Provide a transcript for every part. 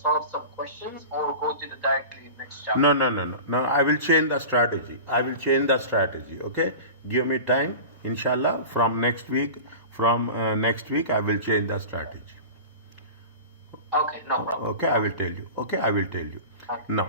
solve some questions or go to the directly next chapter? No. I will change the strategy. Okay. Give me time. Inshallah, from next week, I will change the strategy. Okay, no problem. Okay, I will tell you. Okay. Now,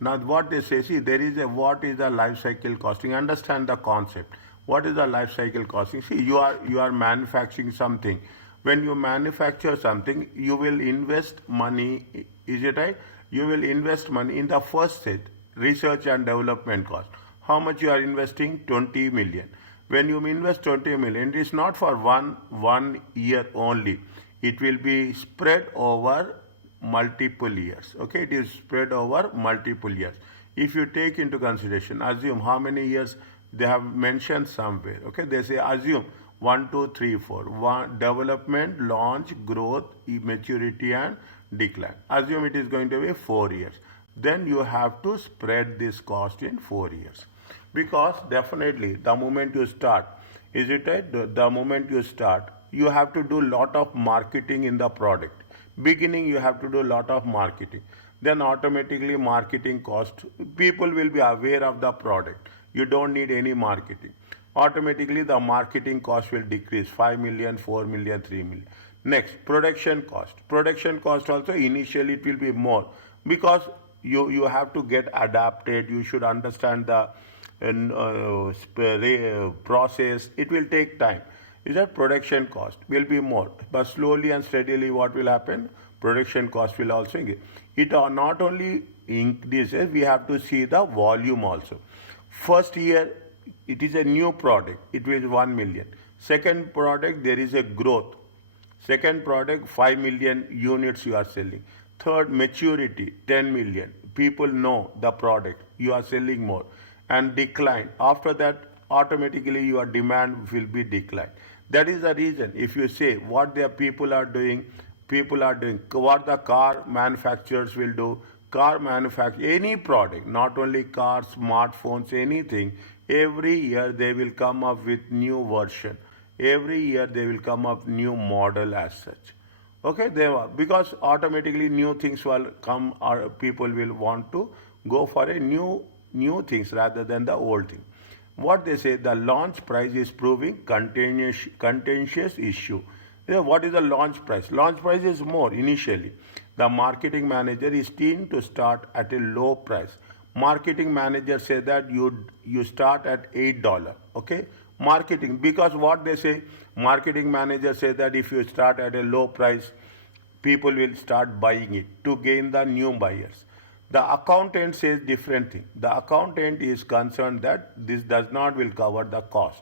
now what they say, see, there is a what is the life cycle costing. Understand the concept. What is the life cycle costing? See, you are manufacturing something. When you manufacture something, you will invest money. Is it right? You will invest money in the first stage, research and development cost. How much you are investing? 20 million. When you invest 20 million, it is not for one year only. It will be spread over multiple years. Okay, it is spread over multiple years. If you take into consideration, assume how many years they have mentioned somewhere. Okay, they say assume 1, 2, 3, 4. One, development, launch, growth, maturity, and decline. Assume it is going to be 4 years. Then you have to spread this cost in 4 years. Because definitely the moment you start, is it right? The moment you start, you have to do lot of marketing in the product. Beginning you have to do lot of marketing. Then automatically marketing cost, people will be aware of the product. You don't need any marketing. Automatically the marketing cost will decrease 5 million, 4 million, 3 million. Next, production cost. Production cost also initially it will be more because you have to get adapted. You should understand the process. It will take time. Is that production cost will be more, but slowly and steadily what will happen? Production cost will also increase. It are not only increases, we have to see the volume also. First year, it is a new product, it will 1 million. Second product, there is a growth. Second product, 5 million units you are selling. Third, maturity, 10 million. People know the product, you are selling more. And decline. After that, automatically your demand will be declined. That is the reason. If you say what their people are doing, what the car manufacturers will do, any product, not only cars, smartphones, anything, every year they will come up with new version. Every year they will come up new model as such. Okay, because automatically new things will come, or people will want to go for a new things rather than the old thing. What they say, the launch price is proving contentious issue. What is the launch price? Launch price is more initially. The marketing manager is keen to start at a low price. Marketing manager say that you start at $8. Okay, marketing, because what they say, marketing manager say that if you start at a low price, people will start buying it to gain the new buyers. The accountant says different thing. The accountant is concerned that this does not will cover the cost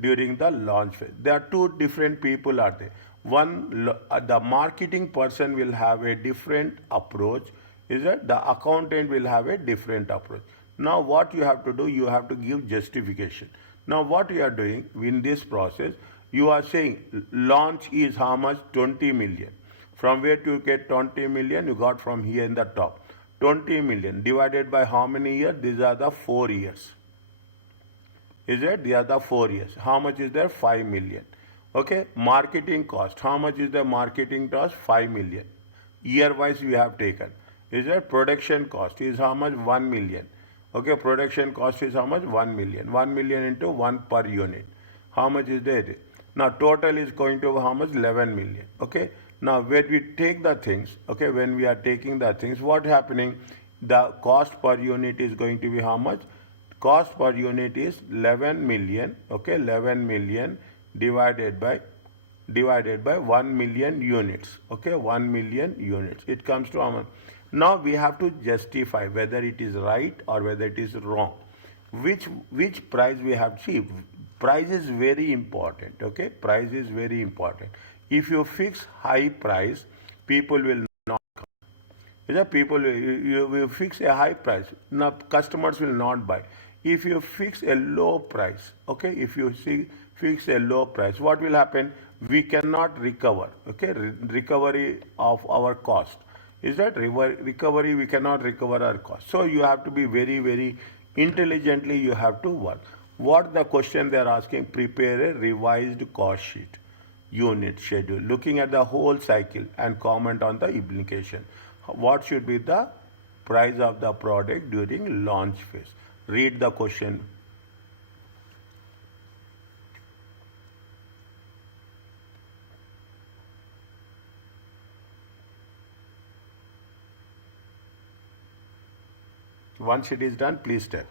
during the launch phase. There are two different people are there. One, the marketing person will have a different approach. Is that the accountant will have a different approach. Now what you have to do, you have to give justification. Now what you are doing in this process, you are saying launch is how much? 20 million. From where to get 20 million? You got from here in the top. 20 million divided by how many years? These are the 4 years. Is it? These are the 4 years. How much is there? 5 million. Okay. Marketing cost. How much is the marketing cost? 5 million. Year wise we have taken. Is it? Production cost is how much? 1 million. Okay. Production cost is how much? 1 million. 1 million into 1 per unit. How much is there? Now total is going to how much? 11 million. Okay. Now when we take the things, okay, when we are taking the things, what happening? The cost per unit is going to be how much? Cost per unit is 11 million, okay, 11 million divided by 1 million units, okay, 1 million units. It comes to how much? Now we have to justify whether it is right or whether it is wrong. Which price we have? See, price is very important, okay, price is very important. If you fix high price, people will not come. You will fix a high price, now customers will not buy. If you fix a low price, okay, if you fix a low price, what will happen? We cannot recover, okay, recovery of our cost. Is that recovery? We cannot recover our cost. So you have to be very, very intelligently you have to work. What the question they are asking? Prepare a revised cost sheet, unit schedule, looking at the whole cycle and comment on the implication. What should be the price of the product during launch phase? Read the question. Once it is done, please tell.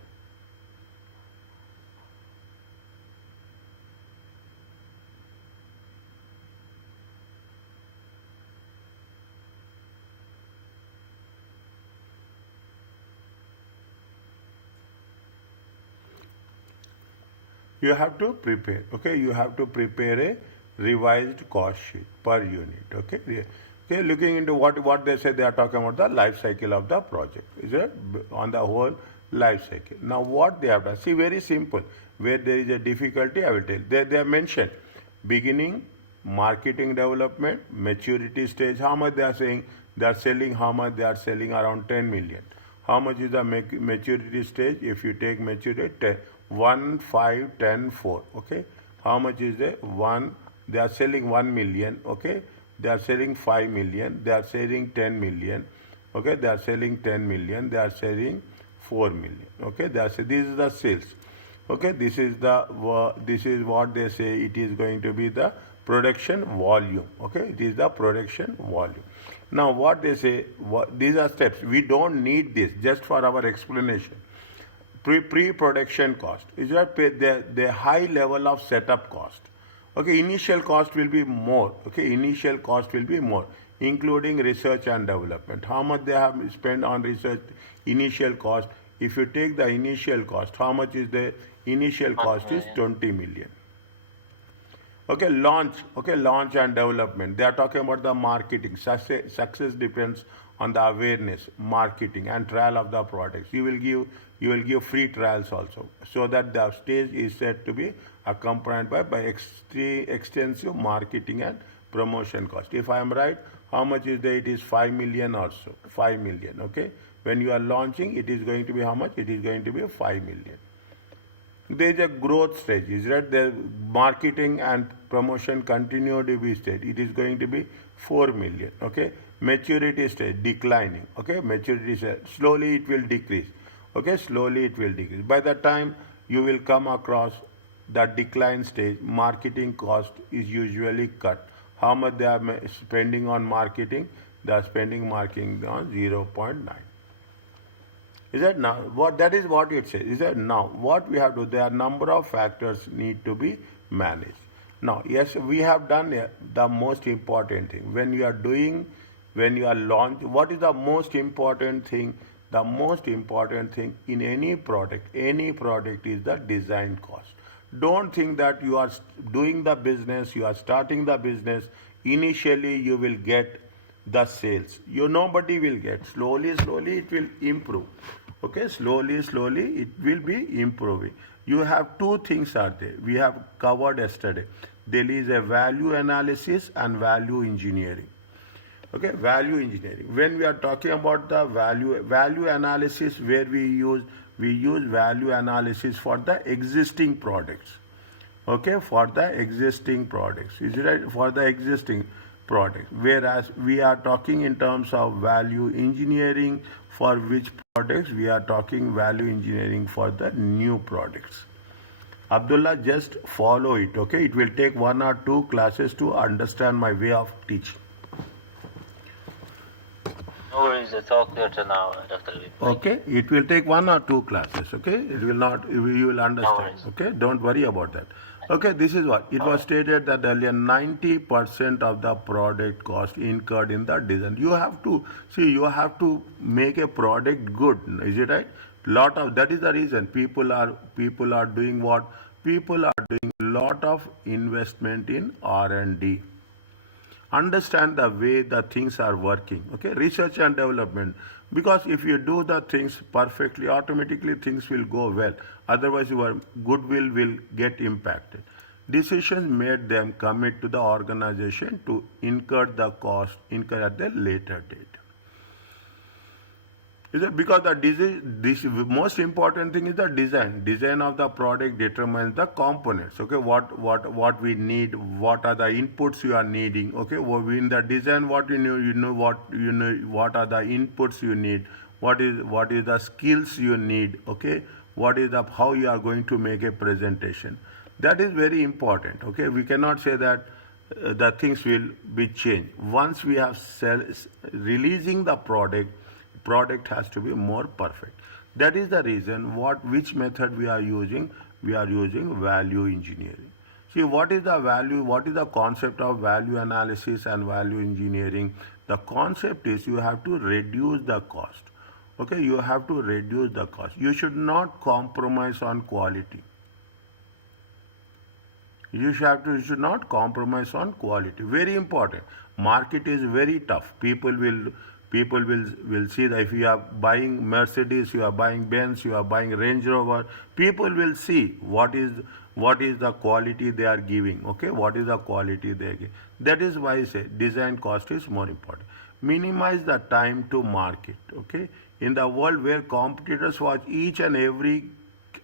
You have to prepare, okay? You have to prepare a revised cost sheet per unit, okay? Okay, looking into what they say, they are talking about the life cycle of the project. Is it on the whole life cycle? Now, what they have done, see, very simple. Where there is a difficulty, I will tell. They have mentioned beginning, marketing development, maturity stage, how much they are saying, they are selling, how much they are selling, around 10 million. How much is the maturity stage? If you take maturity, 10, 1, 5, 10, 4, okay? How much is the 1? They are selling 1 million, okay? They are selling 5 million, they are selling 10 million, okay? They are selling 10 million, they are selling 4 million, okay? They are saying, this is the sales, okay? This is what they say, it is going to be the production volume, okay? It is the production volume. Now, what they say, these are steps. We don't need this, just for our explanation. Pre-production cost is that the high level of setup cost. Okay, initial cost will be more. Okay, initial cost will be more, including research and development. How much they have spent on research? Initial cost. If you take the initial cost, how much is the initial cost? Is 20 million. Okay, launch and development. They are talking about the marketing. Success depends on the awareness, marketing, and trial of the products. You will give free trials also, so that the stage is said to be accompanied by extensive marketing and promotion cost. If I am right, how much is there? It is 5 million or so. 5 million. Okay, when you are launching, it is going to be how much? It is going to be 5 million. There is a growth stage, is right? The marketing and promotion continue to be stage. It is going to be 4 million. Okay, maturity stage, declining. Okay, maturity stage, slowly it will decrease. Okay, slowly it will decrease. By the time you will come across the decline stage, marketing cost is usually cut. How much they are spending on marketing? They are spending marketing on 0.9. Is that now? That is what it says. Is that now? What we have to do? There are number of factors need to be managed. Now, yes, we have done the most important thing. When you are launch, what is the most important thing? The most important thing in any product is the design cost. Don't think that you are doing the business, you are starting the business, initially you will get the sales. Nobody will get. Slowly it will improve. Okay, slowly it will be improving. You have two things are there. We have covered yesterday. There is a value analysis and value engineering. Okay, value engineering. When we are talking about the value analysis, where we use value analysis for the existing products. Okay, for the existing products. Is it right? For the existing products. Whereas we are talking in terms of value engineering for which products? We are talking value engineering for the new products. Abdullah, just follow it. Okay, it will take 1 or 2 classes to understand my way of teaching. No worries, I talk later now, Dr. Labib. Okay, it will take 1 or 2 classes. Okay, it will not, you will understand. Okay, don't worry about that. Okay, this is what it was stated that earlier 90% of the product cost incurred in the design. You have to make a product good. Is it right? That is the reason people are doing what? People are doing lot of investment in R&D. Understand the way the things are working. Okay, research and development. Because if you do the things perfectly, automatically things will go well. Otherwise, your goodwill will get impacted. Decisions made them commit to the organization to incur the cost, incur at the later date. Is it because this most important thing is the design. Design of the product determines the components. Okay, what we need, what are the inputs you are needing. Okay, in the design, what what are the inputs you need. What is the skills you need. Okay, what is the how you are going to make a presentation. That is very important. Okay, we cannot say that the things will be changed once we have releasing the product has to be more perfect. That is the reason which method we are using. We are using value engineering. See, what is the value, what is the concept of value analysis and value engineering? The concept is you have to reduce the cost. Okay, you have to reduce the cost. You should not compromise on quality. You should not compromise on quality. Very important. Market is very tough. People will see that if you are buying Mercedes, you are buying Benz, you are buying Range Rover, people will see what is the quality they are giving. Okay, what is the quality they are giving. That is why I say design cost is more important. Minimize the time to market. Okay, in the world where competitors watch each and every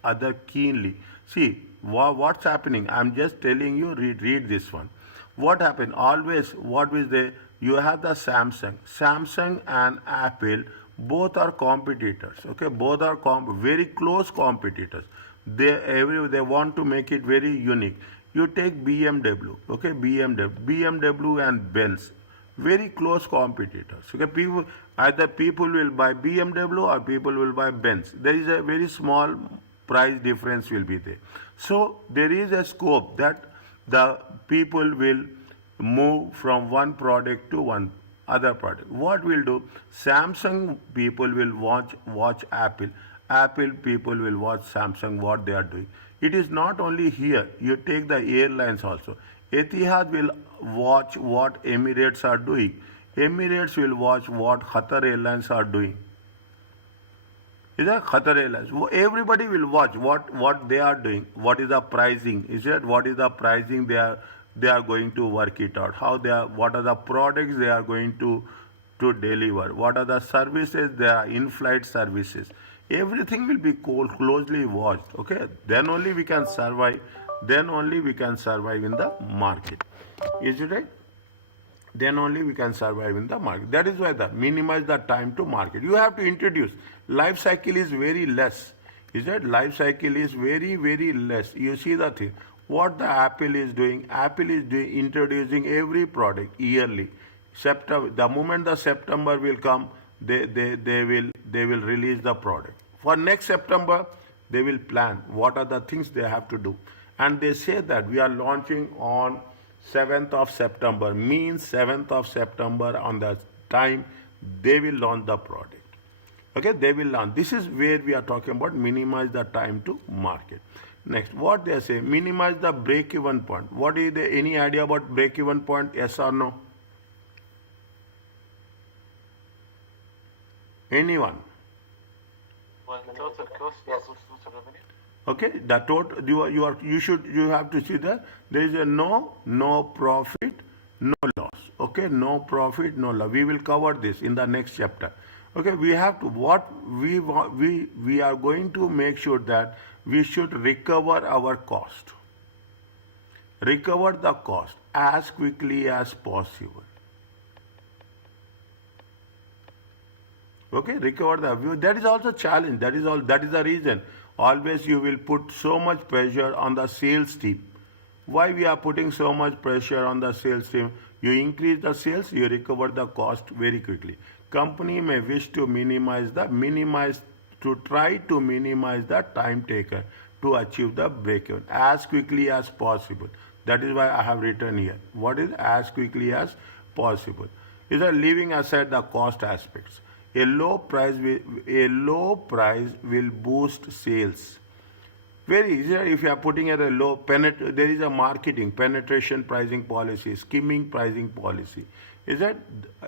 other keenly. See, what's happening? I'm just telling you, read this one. What happened? Always, what is there? You have the Samsung and Apple, both are competitors. Okay, both are very close competitors. They want to make it very unique. You take BMW. Okay, BMW and Benz, very close competitors. Okay, either people will buy BMW or people will buy Benz. There is a very small price difference will be there. So there is a scope that the people will move from one product to one other product. What will do? Samsung people will watch Apple. Apple people will watch Samsung, what they are doing. It is not only here. You take the airlines also. Etihad will watch what Emirates are doing. Emirates will watch what Qatar Airlines are doing. Is that Qatar Airlines? Everybody will watch what they are doing. What is the pricing? Is it what is the pricing they are going to work it out? What are the products they are going to deliver? What are the services? They are in-flight services. Everything will be closely watched. Okay, then only we can survive. Then only we can survive in the market. Is it right? Then only we can survive in the market. That is why minimize the time to market. You have to introduce. Life cycle is very less. Is that life cycle is very, very less. You see the thing. What the Apple is doing? Apple is introducing every product yearly. The moment the September will come, they will release the product. For next September, they will plan what are the things they have to do. And they say that we are launching on 7th of September, means 7th of September on the time they will launch the product. Okay, they will launch. This is where we are talking about minimize the time to market. Next, what they say, minimize the break-even point. What is there? Any idea about break-even point? Yes or no? Anyone? Well, total cost versus total revenue. Okay, the total you have to see that there is a no profit, no loss. Okay, no profit, no loss. We will cover this in the next chapter. Okay, we have to we are going to make sure that we should recover our cost. Recover the cost as quickly as possible. Okay, recover the view. That is also challenge. That is the reason. Always you will put so much pressure on the sales team. Why we are putting so much pressure on the sales team? You increase the sales, you recover the cost very quickly. Company may wish to try to minimize the time taken to achieve the break-even as quickly as possible. That is why I have written here. What is as quickly as possible? Is leaving aside the cost aspects. A low price will boost sales. Very easy. If you are putting at a low there is a marketing penetration pricing policy, skimming pricing policy. Is that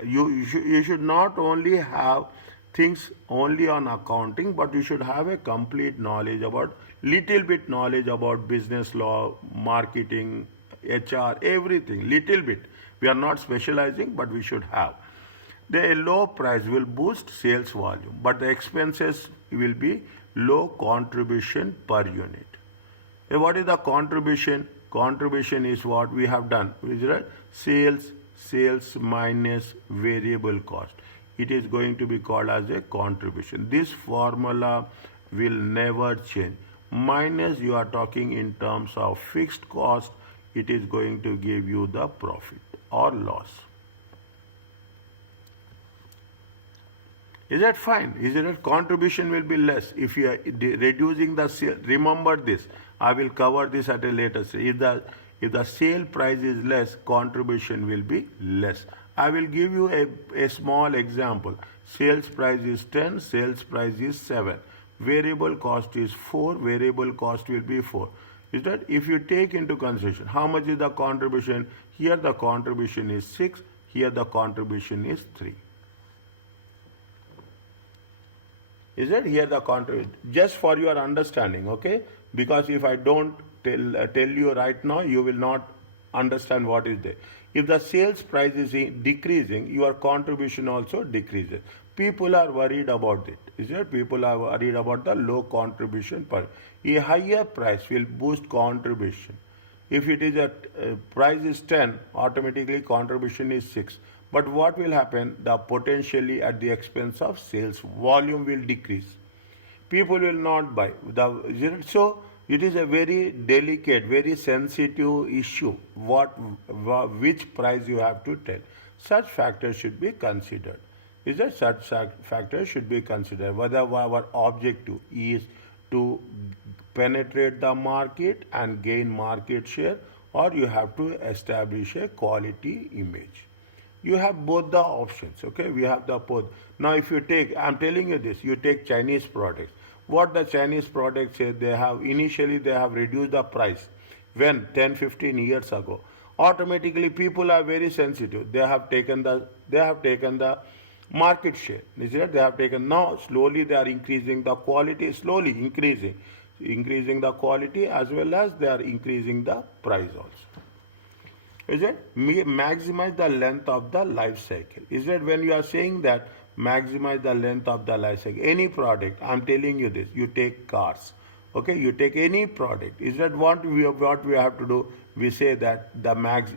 you should not only have things only on accounting, but you should have a complete knowledge about little bit knowledge about business law, marketing, HR, everything. Little bit. We are not specializing, but we should have. The low price will boost sales volume, but the expenses will be low contribution per unit. What is the contribution? Contribution is what we have done. Is it sales minus variable cost. It is going to be called as a contribution. This formula will never change. Minus, you are talking in terms of fixed cost, it is going to give you the profit or loss. Is that fine? Is it that contribution will be less if you are reducing the sale? Remember this. I will cover this at a later stage. If the sale price is less, contribution will be less. I will give you a small example. Sales price is 10, sales price is 7. Variable cost is 4, variable cost will be 4. Is that if you take into consideration how much is the contribution? Here the contribution is 6, here the contribution is 3. Is it here the contribution? Just for your understanding, okay? Because if I don't tell you right now, you will not understand what is there. If the sales price is decreasing, your contribution also decreases. People are worried about it. Is it? People are worried about the low contribution per. A higher price will boost contribution. If it is price is 10, automatically contribution is 6. But what will happen? The potentially at the expense of sales volume will decrease. People will not buy. So it is a very delicate, very sensitive issue. Which price you have to tell. Such factors should be considered. Is that such factors should be considered? Whether our objective is to penetrate the market and gain market share, or you have to establish a quality image. You have both the options, okay? We have the both. Now if you take, I'm telling you this, you take Chinese products. What the Chinese products say, initially they have reduced the price. When? 10, 15 years ago. Automatically people are very sensitive. They have taken the market share. Is it? They have taken, now slowly they are increasing the quality, slowly increasing the quality as well as they are increasing the price also. Is it? Maximize the length of the life cycle. Is it when you are saying that maximize the length of the life cycle? Any product, I'm telling you this, you take cars, okay? You take any product. Is that what we have to do? We say that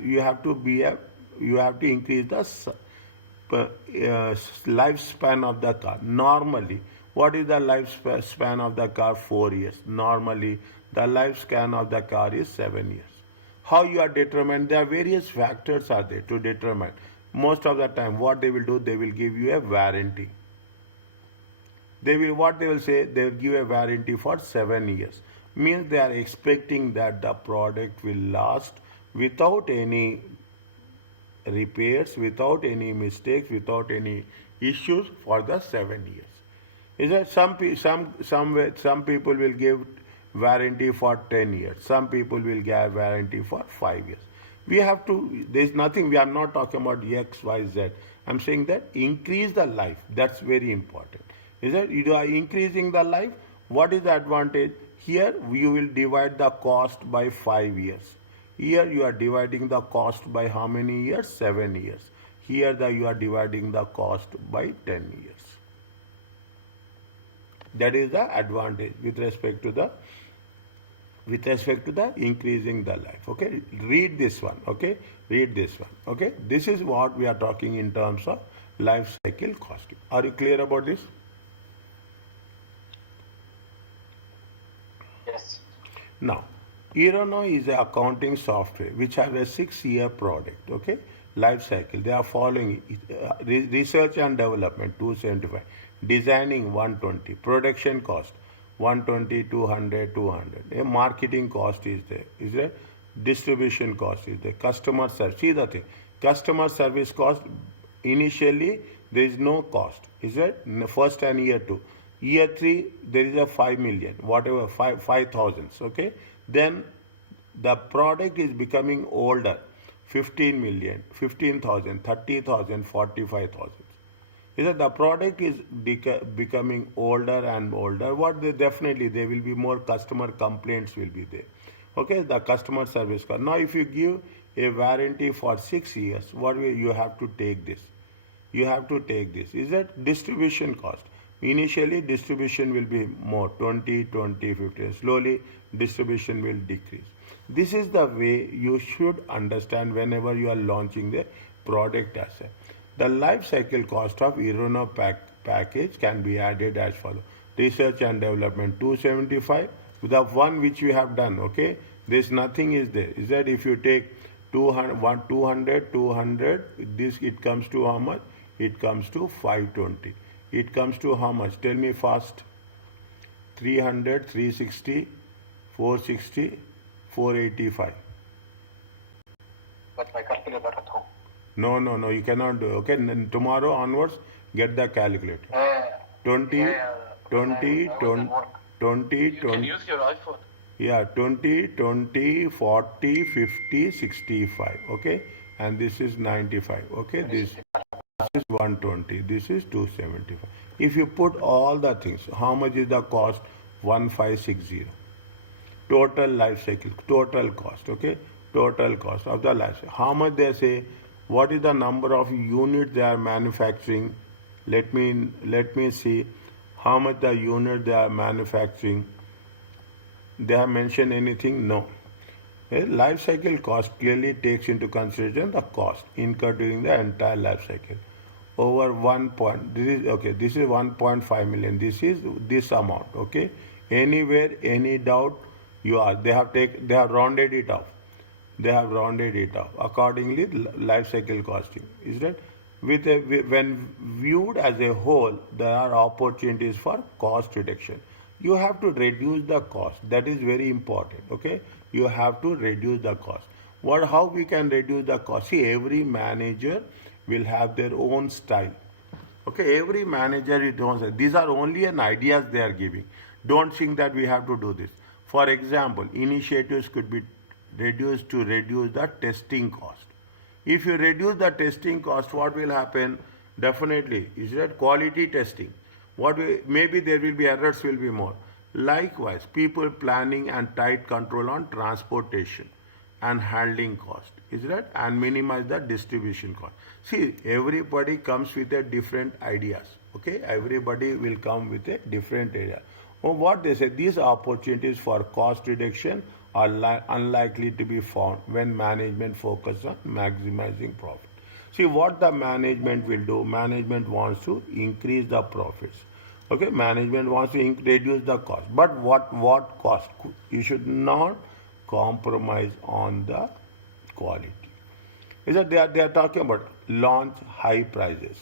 you have to increase the lifespan of the car. Normally, what is the lifespan of the car? 4 years. Normally, the lifespan of the car is 7 years. How you are determined? There are various factors are there to determine. Most of the time, what they will do, they will give you a warranty. What they will say, they will give a warranty for 7 years. Means they are expecting that the product will last without any repairs, without any mistakes, without any issues for the 7 years. Is that some people will give warranty for 10 years. Some people will give warranty for 5 years. We have to, there's nothing, we are not talking about X, Y, Z. I'm saying that increase the life. That's very important. Is that you are increasing the life? What is the advantage? Here you will divide the cost by 5 years. Here you are dividing the cost by how many years? 7 years. Here you are dividing the cost by 10 years. That is the advantage with respect to the increasing the life. Okay, read this one. Okay, read this one. Okay, this is what we are talking in terms of life cycle costing. Are you clear about this? Yes. Now, Erono is an accounting software which has a 6-year product. Okay, life cycle. They are following research and development 275, designing 120, production cost 120, 200, 200. A marketing cost is there. Is there? Distribution cost is there. Customer service. See the thing. Customer service cost, initially there is no cost. Is it? First and year 2. Year 3, there is a 5 million, whatever, 5,000. Okay? Then the product is becoming older. 15 million, 15,000, 30,000, 45,000. Is that the product is becoming older and older? Definitely there will be more customer complaints will be there. Okay, the customer service cost. Now if you give a warranty for 6 years, what will you have to take this? you have to take this. Is that distribution cost? Initially, distribution will be more 20, 20, 50. Slowly, distribution will decrease. This is the way you should understand whenever you are launching the product asset. The life cycle cost of Irona package can be added as follows. Research and development 275, the one which we have done, okay? There's nothing is there. Is that if you take 200, 200, this it comes to how much? It comes to 520. It comes to how much? Tell me fast. 300, 360, 460, 485. But my calculator at home. No, you cannot do. Okay, tomorrow onwards, get the calculator. 20, 20, 20, 20, You can use your iPhone. yeah, 20, 20, 40, 50, 65. Okay, and this is 95. Okay, this is 120. This is 275. If you put all the things, how much is the cost? 1560. Total life cycle, total cost. Okay, total cost of the life cycle. How much they say? What is the number of units they are manufacturing? Let me see how much the unit they are manufacturing. They have mentioned anything? No. A life cycle cost clearly takes into consideration the cost incurred during the entire life cycle. Over 1 point, this is okay, this is 1.5 million. This is this amount, okay? Anywhere, any doubt, they have rounded it off. They have rounded it off. Accordingly, life cycle costing. Is that when viewed as a whole, there are opportunities for cost reduction. You have to reduce the cost. That is very important. Okay, you have to reduce the cost. How we can reduce the cost? See, every manager will have their own style. Okay, every manager is own style. These are only an ideas they are giving. Don't think that we have to do this. For example, initiatives could be reduced to reduce the testing cost. If you reduce the testing cost, what will happen? Definitely, is that quality testing. Maybe there will be errors will be more. Likewise, people planning and tight control on transportation and handling cost. Is that? And minimize the distribution cost. See, everybody comes with a different ideas. Okay, everybody will come with a different area. What they say, these opportunities for cost reduction are unlikely to be found when management focuses on maximizing profit. See what the management will do. Management wants to increase the profits. Okay, management wants to reduce the cost. But what cost? You should not compromise on the quality. Is that they are talking about launch high prices.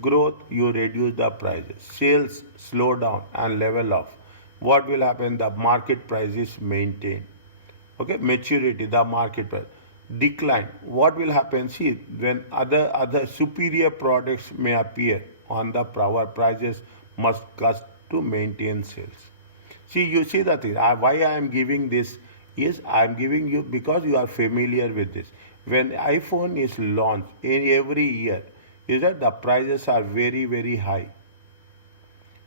Growth, you reduce the prices. Sales slow down and level off. What will happen? The market price is maintained. Okay, maturity, the market price. Decline. What will happen? See, when other superior products may appear on the power, prices must cost to maintain sales. See, you see the thing. Why I am giving this is I am giving you because you are familiar with this. When iPhone is launched in every year, is that the prices are very, very high.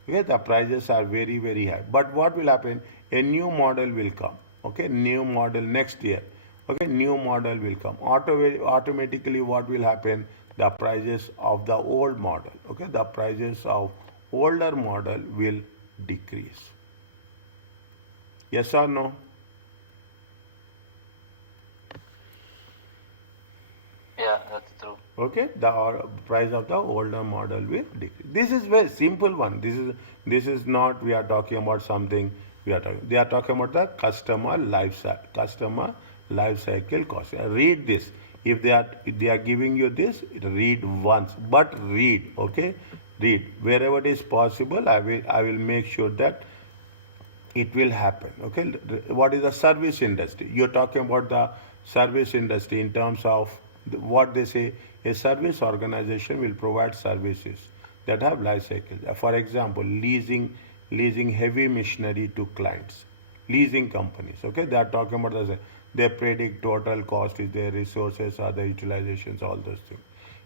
Okay, the prices are very, very high. But what will happen? A new model will come. Okay, new model next year. Okay, new model will come. Automatically, what will happen? The prices of the old model. Okay, the prices of older model will decrease. Yes or no? Yeah, that's true. Okay, the price of the older model will decrease. This is very simple one. This is not we are talking about something they are talking about the customer life cycle cost. Read this. If they are giving you this, read once, but read. Okay, read wherever it is possible. I will make sure that it will happen. Okay, what is the service industry? You're talking about the service industry in terms of what they say. A service organization will provide services that have life cycles. For example, leasing heavy machinery to clients, leasing companies. Okay, they are talking about they predict total cost is their resources, other utilizations, all those things.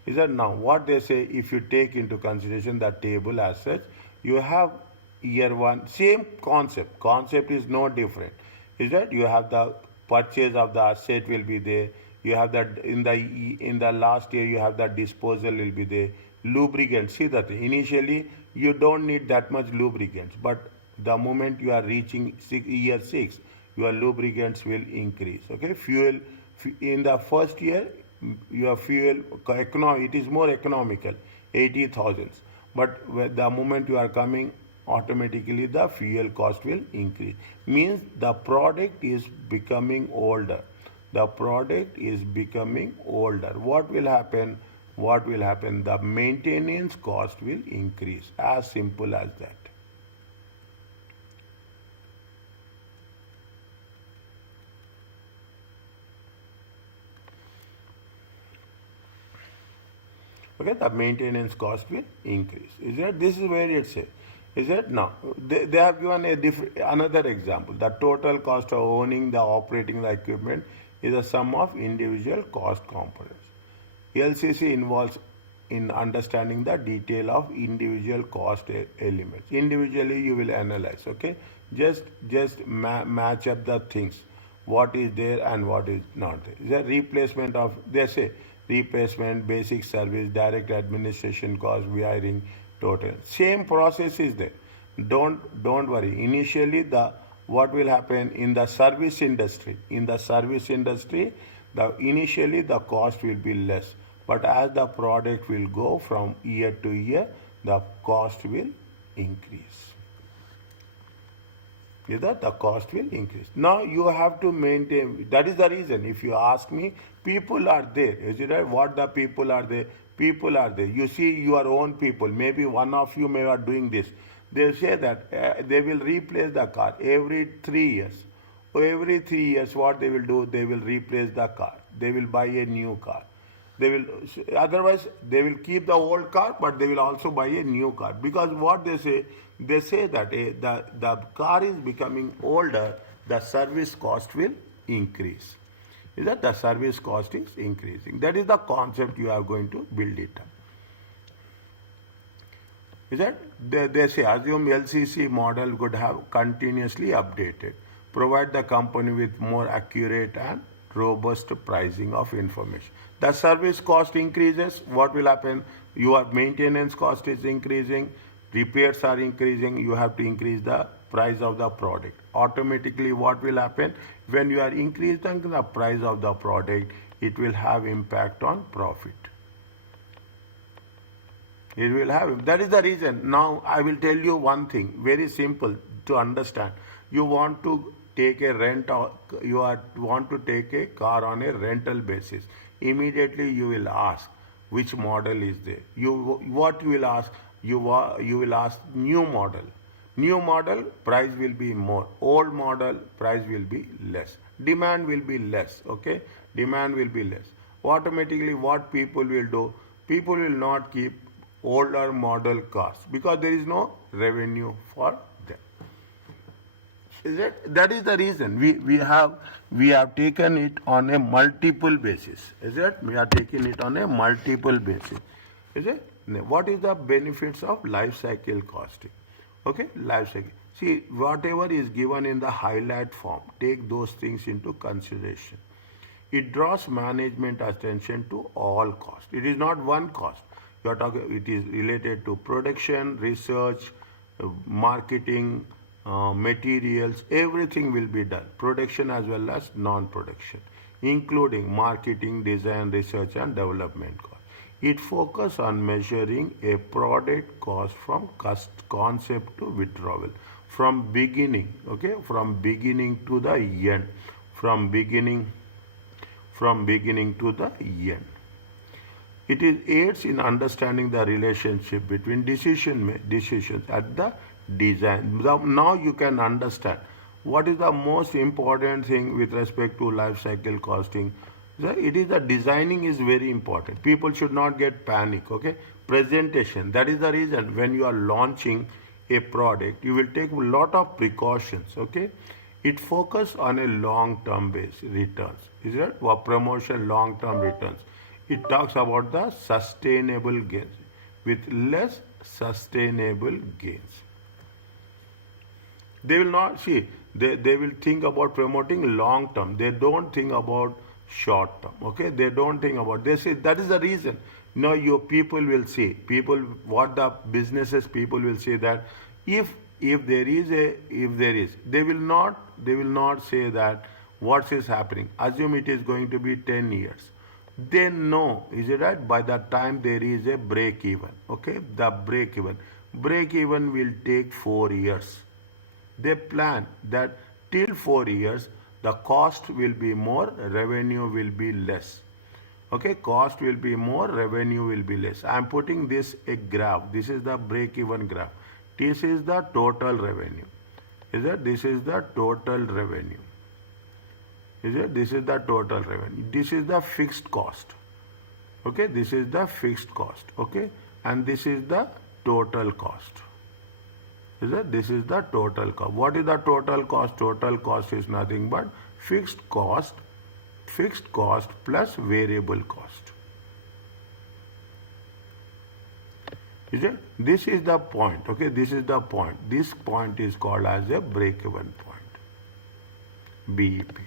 Is that now what they say? If you take into consideration the table as such, you have year one same concept. Concept is no different. Is that you have the purchase of the asset will be there. You have that in the last year you have the disposal will be there. Lubricants, see that initially you don't need that much lubricants, but the moment you are reaching year 6, your lubricants will increase. Okay, fuel in the first year, your fuel it is more economical, 80,000. But the moment you are coming, automatically the fuel cost will increase. Means the product is becoming older. The product is becoming older. What will happen? What will happen? The maintenance cost will increase. As simple as that. Okay, the maintenance cost will increase. Is it? This is where it says. Is it? Now, they have given another example. The total cost of owning the operating the equipment is the sum of individual cost components. LCC involves in understanding the detail of individual cost elements. Individually, you will analyze. Okay, just match up the things. What is there and what is not there. The replacement of, they say, replacement, basic service, direct administration cost, wiring, total. Same process is there. Don't worry. Initially, the what will happen in the service industry? In the service industry, initially the cost will be less, but as the product will go from year to year, the cost will increase. Is that the cost will increase? Now you have to maintain. That is the reason. If you ask me, people are there. Is it right? What the people are there? People are there. You see your own people. Maybe one of you may are doing this. They say that they will replace the car every 3 years. Every 3 years, what they will do? They will replace the car. They will buy a new car. They will, otherwise they will keep the old car, but they will also buy a new car, because what they say that the car is becoming older, the service cost will increase. Is that the service cost is increasing? That is the concept you are going to build it up. Is that they say assume LCC model could have continuously updated, provide the company with more accurate and robust pricing of information. The service cost increases, what will happen? Your maintenance cost is increasing, repairs are increasing, you have to increase the price of the product. Automatically what will happen? When you are increasing the price of the product, it will have impact on profit. It will have. That is the reason. Now I will tell you one thing, very simple to understand. You want to take a want to take a car on a rental basis. Immediately you will ask which model is there. What you will ask? You will ask new model. New model price will be more. Old model price will be less. Demand will be less. Okay, demand will be less. Automatically, what people will do? People will not keep older model cars because there is no revenue for them. Is it? That is the reason we have taken it on a multiple basis. Is it? We are taking it on a multiple basis. Is it? What is the benefits of life cycle costing? Okay, life cycle. See, whatever is given in the highlight form, take those things into consideration. It draws management attention to all costs. It is not one cost. You are talking. It is related to production, research, marketing, materials. Everything will be done. Production as well as non-production, including marketing, design, research, and development cost. It focuses on measuring a product cost from concept to withdrawal, from beginning. Okay, from beginning to the end, from beginning to the end. It aids in understanding the relationship between decisions at the design. Now you can understand what is the most important thing with respect to life cycle costing. It is the designing is very important. People should not get panic. Okay, presentation. That is the reason when you are launching a product, you will take a lot of precautions. Okay, it focus on a long-term base returns. Is it? Or promotion long-term returns. It talks about the sustainable gains with less sustainable gains. They will not see, they will think about promoting long term. They don't think about short term. Okay, they don't think about, they say that is the reason Now your people will say, people, what the businesses people will say that if there is a, if there is, they will not say that what is happening. Assume it is going to be 10 years. They know, is it right? By the time there is a break even, okay, the break even will take 4 years. They plan that till 4 years, the cost will be more, revenue will be less. Okay, cost will be more, revenue will be less. I am putting this a graph. This is the break even graph. This is the total revenue. Is it? This is the total revenue. Is it? This is the total revenue. This is the fixed cost. Okay, this is the fixed cost. Okay, and this is the total cost. Is it? This is the total cost. What is the total cost? Total cost is nothing but fixed cost plus variable cost. Is it? This is the point. Okay, this is the point. This point is called as a break-even point. BEP.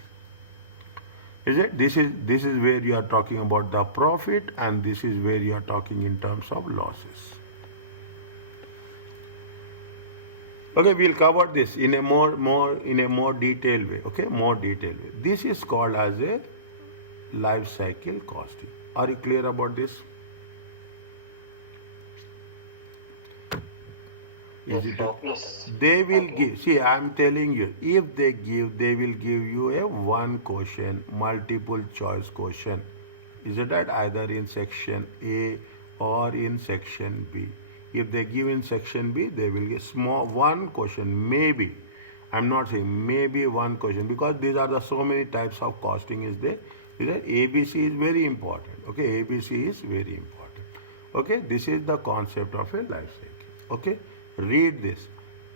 Is it? This is where you are talking about the profit, and this is where you are talking in terms of losses. Okay, we'll cover this in a more detailed way. Okay, more detailed way. This is called as a life cycle costing. Are you clear about this? Is it? Yes. They will give. See, I am telling you. If they give, they will give you a one question, multiple choice question. Is it that either in section A or in section B? If they give in section B, they will get small one question, maybe. I'm not saying maybe one question, because these are the so many types of costing is there. Is that ABC is very important. Okay, ABC is very important. Okay, this is the concept of a life cycle. Okay, read this.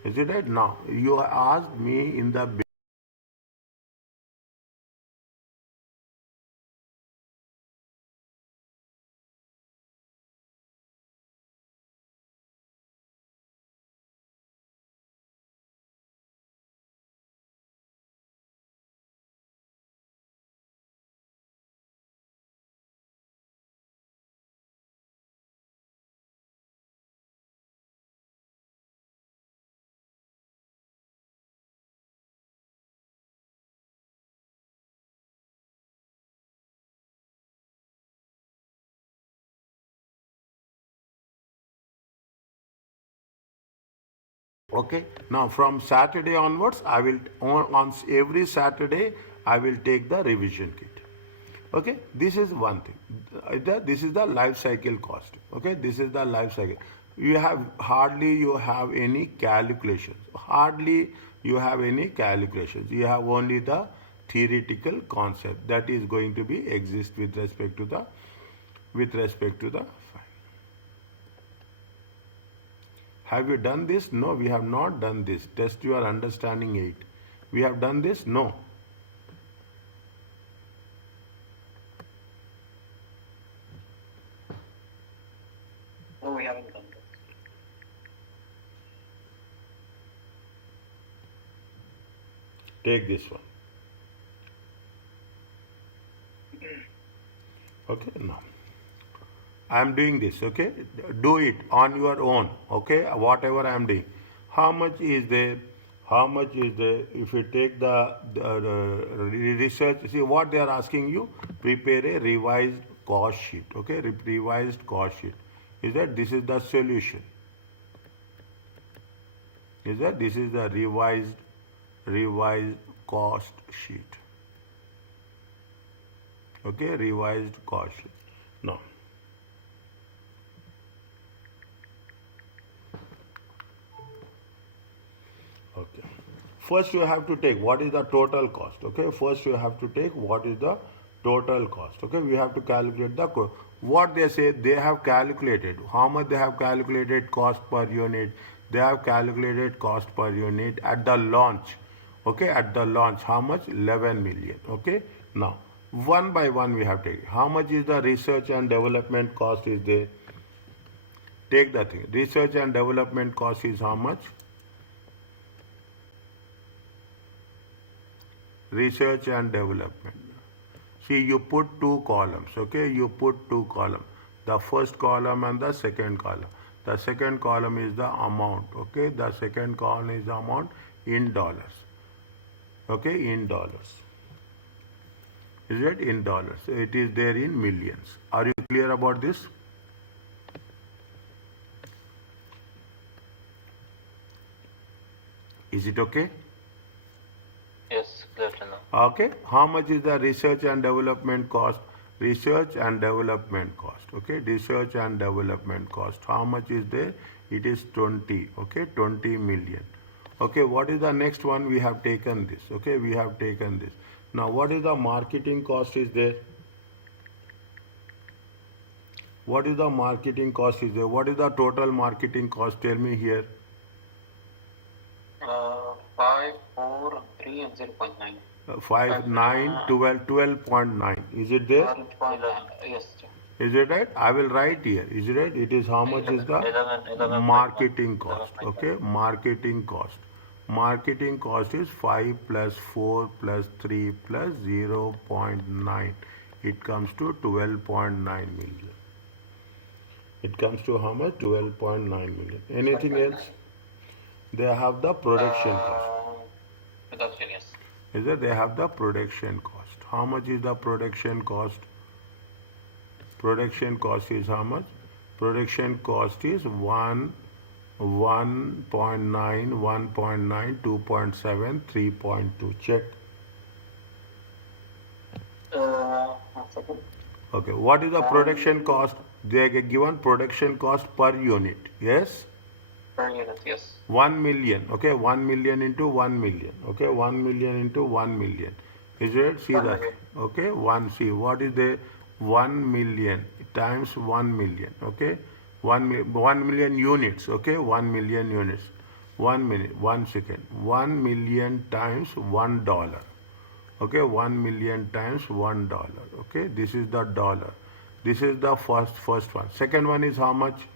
Is it right? Now you asked me in the okay, now from Saturday onwards, I will on every Saturday I will take the revision kit. Okay, this is one thing. This is the life cycle cost. Okay, this is the life cycle. You have hardly you have any calculations. Hardly you have any calculations. You have only the theoretical concept that is going to be exist with respect to the. Have you done this? No, we have not done this. Test your understanding 8. We have done this? No. No, we haven't done that. Take this one. Okay, now. I am doing this, okay? Do it on your own, okay? Whatever I am doing. How much is there? How much is there? If you take the research, see what they are asking you, prepare a revised cost sheet, okay? Revised cost sheet. Is that this is the solution? Is that this is the revised cost sheet? Okay, revised cost sheet. Now. Okay. First you have to take what is the total cost. Okay. First you have to take what is the total cost. Okay. We have to calculate the cost. What they say, they have calculated. How much they have calculated cost per unit. They have calculated cost per unit at the launch. Okay. At the launch, how much? 11 million. Okay. Now, one by one we have taken. How much is the research and development cost is there? Take the thing. Research and development cost is how much? Research and development. See, you put two columns, okay? You put two columns. the first column and the second column. The second column is the amount, okay? The second column is the amount in dollars, okay? In dollars. Is it in dollars? It is there in millions. Are you clear about this? Is it okay? Yes, clear to know. Okay. How much is the research and development cost? Research and development cost. Okay. Research and development cost. How much is there? It is 20. Okay. 20 million. Okay. What is the next one? We have taken this. Okay. We have taken this. Now, what is the marketing cost is there? What is the marketing cost is there? What is the total marketing cost? Tell me here. 5, 4, 3, and 0.9. 5, 9, 12, 12.9. Is it there? 12.9. Yes. Is it right? I will write here. Is it right? It is how much is the 11. marketing cost. Okay, marketing cost. Marketing cost is 5 plus 4 plus 3 plus 0.9. It comes to 12.9 million. It comes to how much? 12.9 million. Anything else? They have the production cost. Production, yes. Is that they have the production cost? How much is the production cost? Production cost is how much? Production cost is 1.9, 1.9, 2.7, 3.2. Check. 1 second. Okay. What is the production cost? They are given production cost per unit. Yes? Per unit, yes. 1 million. Okay. 1 million into 1 million. Okay. 1 million into 1 million. Is it? See 1 that. million. Okay. See what is the 1 million times 1 million. Okay. 1 million units. Okay. 1 million units. 1 minute. 1 second. 1 million times $1. Okay. 1 million times $1. Okay. This is the dollar. This is the first one. Second one is how much?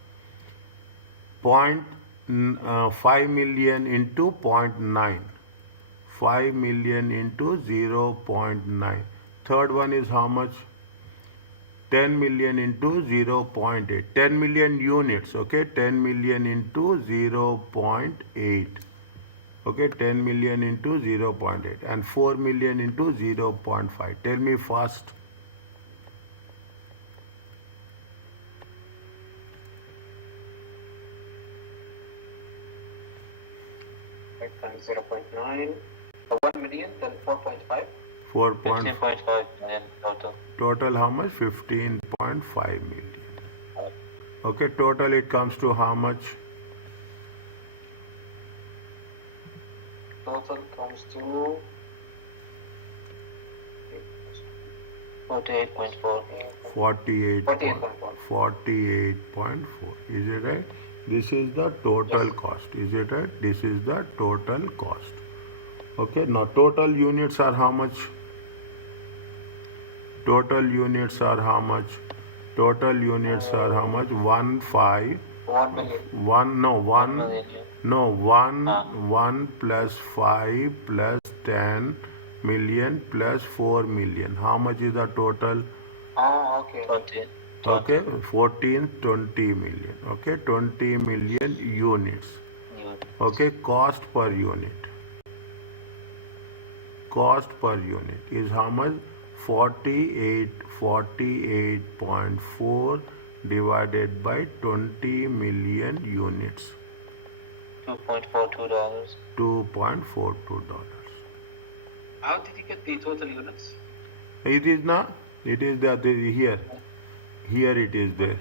5 million into 0.9. 5 million into 0.9. Third one is how much? 10 million into 0.8. 10 million units. Okay. 10 million into 0.8. Okay. 10 million into 0.8. And 4 million into 0.5. Tell me fast. 5 times 0.9. 1 million, then 4.5. 4. 15.5 million total. Total how much? 15.5 million. Okay, total it comes to how much? Total comes to 48.4. 48.4. 48.4. Is it right? This is the total Yes. cost. Is it right? This is the total cost. Okay, now total units are how much? Total units are how much? Total units are how much? 1, 5. 1 million. 1, no, 1. million. No, 1 plus 5 plus 10 million plus 4 million. How much is the total? Okay. 20. Okay, 14, 20 million. Okay, 20 million units. Unit. Okay, cost per unit. Cost per unit is how much? 48.4 divided by 20 million units. $2.42. $2.42. How did you get the total units? It is not. It is that here. Here it is there.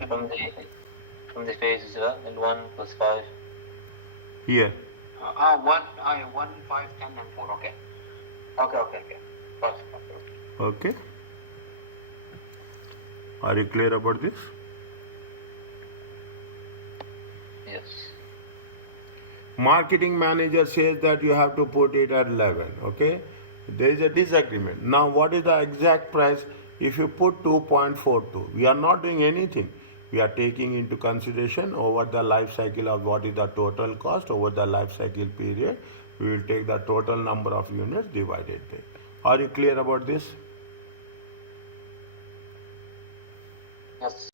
From the phases, and 1 plus 5. Here. 1, 5, 10, and 4. Okay. Okay. Got it. Okay. Are you clear about this? Yes. Marketing manager says that you have to put it at 11. Okay. There is a disagreement. Now, what is the exact price? If you put 2.42, we are not doing anything. We are taking into consideration over the life cycle of what is the total cost over the life cycle period. We will take the total number of units divided by. Are you clear about this? Yes.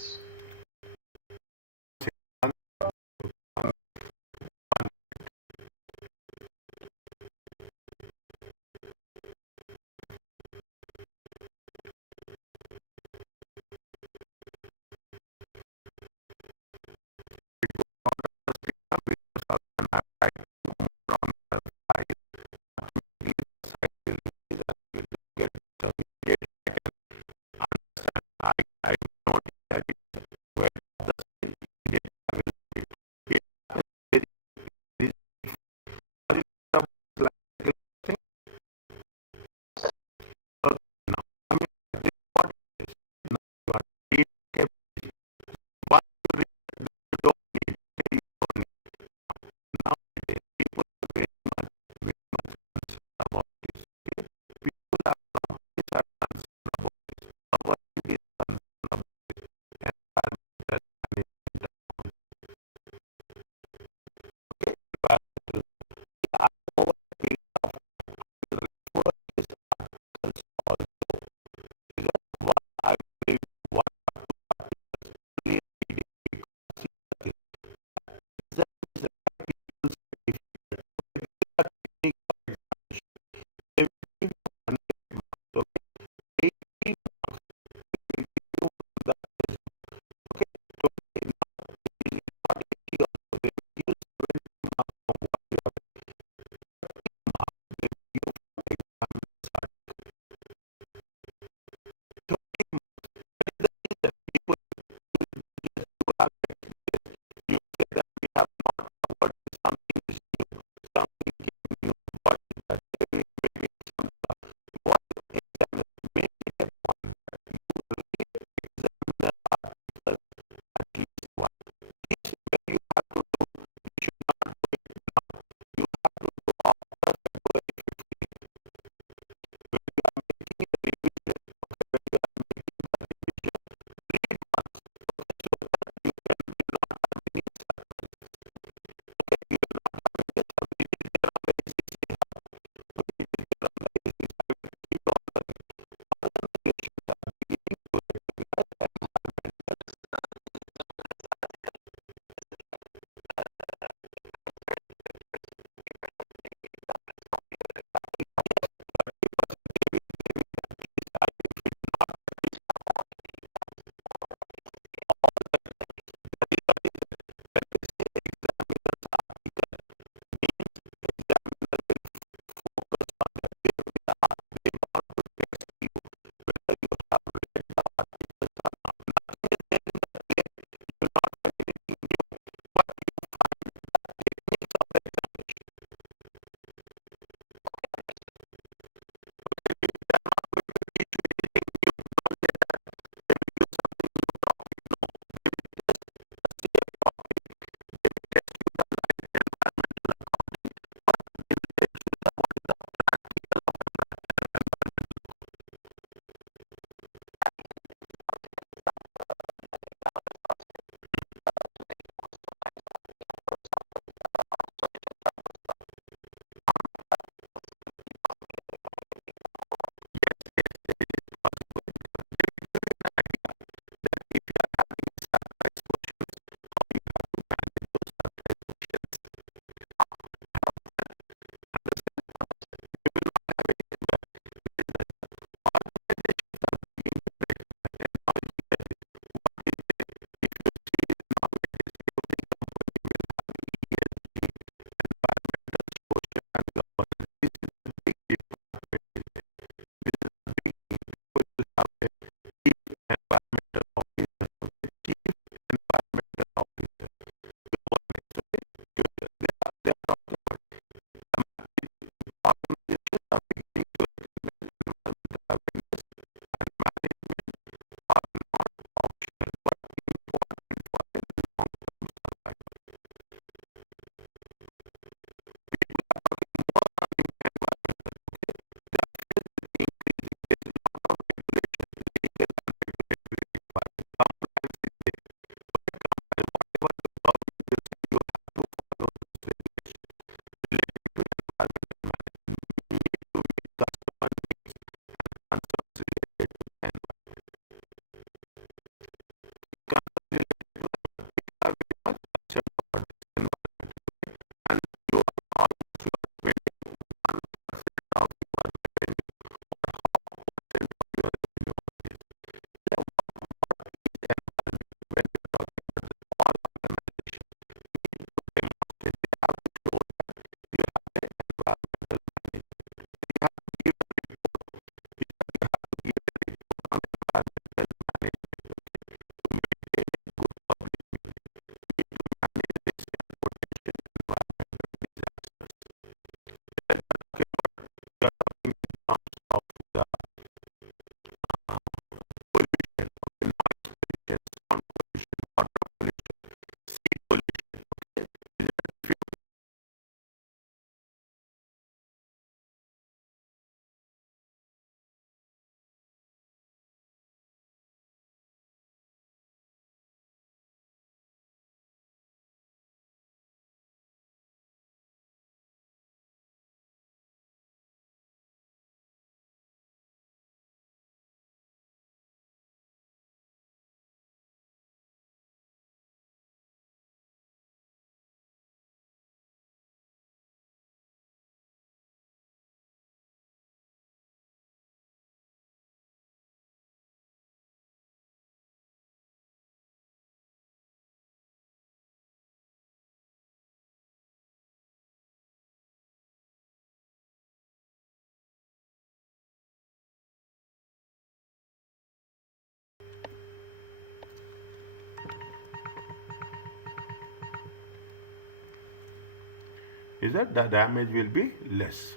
is that the damage will be less.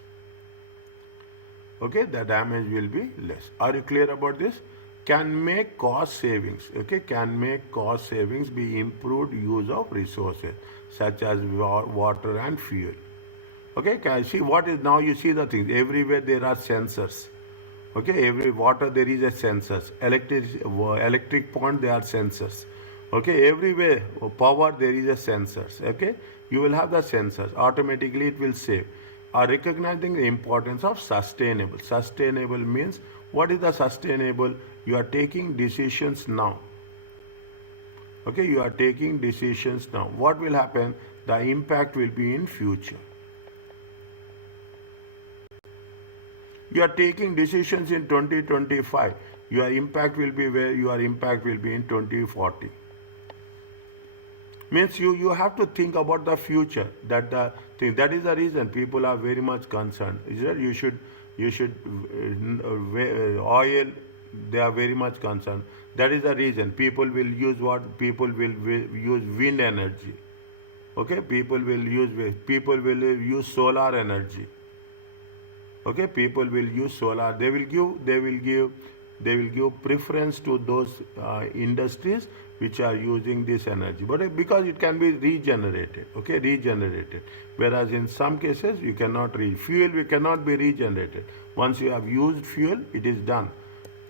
Okay, the damage will be less. Are you clear about this? Can make cost savings. Okay, can make cost savings be improved use of resources such as water and fuel. Okay, can I see what is now? You see the things everywhere. There are sensors. Okay, every water there is a sensors. Electric point there are sensors. Okay, everywhere power there is a sensors. Okay, you will have the sensors. Automatically it will save. Are recognizing the importance of sustainable. Sustainable means what is the sustainable? You are taking decisions now. Okay, you are taking decisions now. What will happen? The impact will be in future. You are taking decisions in 2025. Your impact will be where your impact will be in 2040. Means you have to think about the future. That is the reason people are very much concerned. Is that you should oil. They are very much concerned. That is the reason people will use what? People will use wind energy. Okay, people will use solar energy. Okay, people will use solar. They will give preference to those industries which are using this energy, but because it can be regenerated. Okay, regenerated. Whereas in some cases you cannot fuel. We cannot be regenerated. Once you have used fuel, it is done.